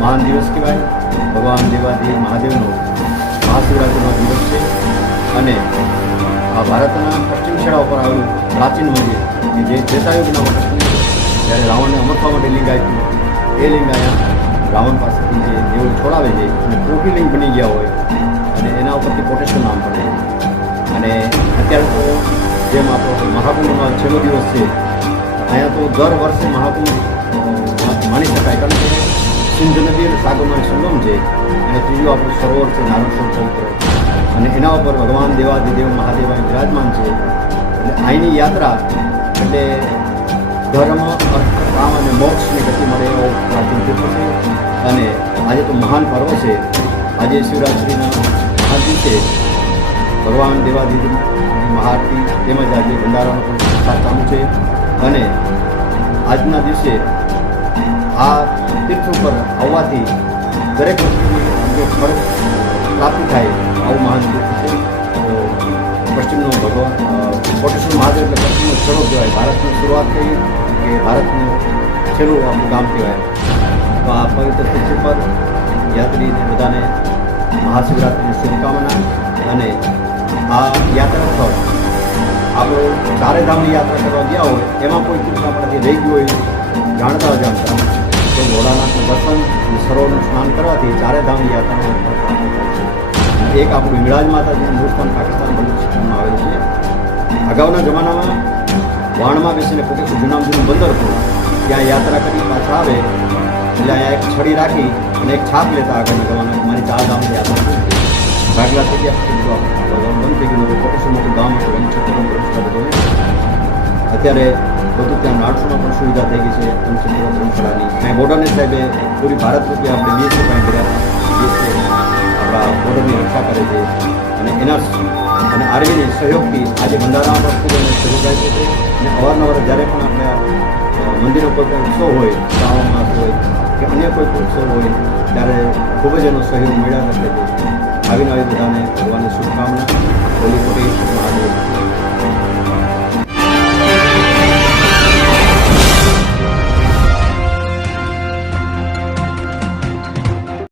મહાન દિવસ કહેવાય, ભગવાન દેવાદેવ મહાદેવનો મહાશિવરાત્રિનો દિવસ છે. અને આ ભારતના પશ્ચિમ છેડા ઉપર આવેલું પ્રાચીન મંદિર કે જે ચેતાયુગના વખતનું જ્યારે રાવણને અમરવા માટે લિંગ એ લિંગ અહીંયા રાવણ પાસેથી જે દેવ છોડાવે છે, અને ટ્રોફી બની ગયા હોય, અને એના ઉપરથી કોટેશ્વર નામ પડે અને અત્યારે તો જેમ આપણો મહાકુંભનો છેલ્લો દિવસ છે, અહીંયા તો દર વર્ષે મહાકુંભ માની શકાય કારણ કે સિંધ નદી અને સાગરમાં સંગમ છે. અને ત્રીજું આપણું સરોવર છે નારાયણ ચરિત્ર. અને એના ઉપર ભગવાન દેવાદિદેવ મહાદેવ વિરાજમાન છે. એટલે અહીંની યાત્રા એટલે ધર્મ, અર્થ, કામ અને મોક્ષની ગતિ મળે એવો પ્રાચીન તીર્થ છે. અને આજે તો મહાન પર્વ છે. આજે શિવરાત્રિના મહાન દિવસે ભગવાન દેવાદિદેવ મહાઆરતી તેમજ આજે ભંડારાનો પણ ચાલુ છે. અને આજના દિવસે આ તીર્થ ઉપર આવવાથી દરેક વસ્તુની ફળ પ્રાપ્તિ થાય આવું મહાન તીર્થ છે. પશ્ચિમનો ભગવાન કોટેશ્વર મહાદેવ એટલે પશ્ચિમનો સ્થળો કહેવાય. ભારતની શરૂઆત થઈ કે ભારતનું છેલ્લું આપણું ગામ કહેવાય. તો આ પવિત્ર તીર્થ ઉપર યાત્રીને બધાને મહાશિવરાત્રિની શુભકામના અને આ યાત્રા સ્થળ, આપણે ચારે ધામની યાત્રા કરવા ગયા હોય, એમાં કોઈ ચિંતા આપણાથી રહી ગયું હોય, જાણતા અજાણતા તો ભોળાનાથનું દર્શન સરોવરનું સ્નાન કરવાથી ચારે ધામની છે એક આપણું વિરાજ માતાજીનું પણ પાકિસ્તાન બલુચિસ્તાનમાં આવેલું છે. અગાઉના જમાનામાં વાણમાં બેસીને પોતે જૂનામ જૂનું બંદર હતું ત્યાં યાત્રા કરી પાછા આવે, એટલે અહીંયા એક છડી રાખી અને એક છાપ લેતા આગળના જમાના મારી ચાર ધામની યાત્રા. ભાગલા થઈ ગયા પછી બધું થઈ ગયું. કોટેશ્વર મોટું ગામ હતું એમ છતાં અત્યારે બધું ત્યાં નાટસોમાં પણ સુવિધા થઈ ગઈ છે. પંચમુખ ધર્મશાળાની ત્યાં બોર્ડરની સાહેબે પૂરી ભારત રૂપે આપણે બીએસસી પાસે કર્યા આપણા બોર્ડરની રક્ષા કરે છે. અને એના અને આર્મીની સહયોગથી આજે ભંડારામાં પણ ખૂબ એને સહયોગ આપ્યો છે. અને અવારનવાર જ્યારે પણ આપણે મંદિરો કોઈ પણ ઉત્સવ હોય, શ્રાવણ માસ હોય કે અન્ય કોઈ પણ ઉત્સવ હોય, ત્યારે ખૂબ જ એનો સહયોગ મળ્યા કરે છે. આવી બધાને ભગવાનની શુભકામના.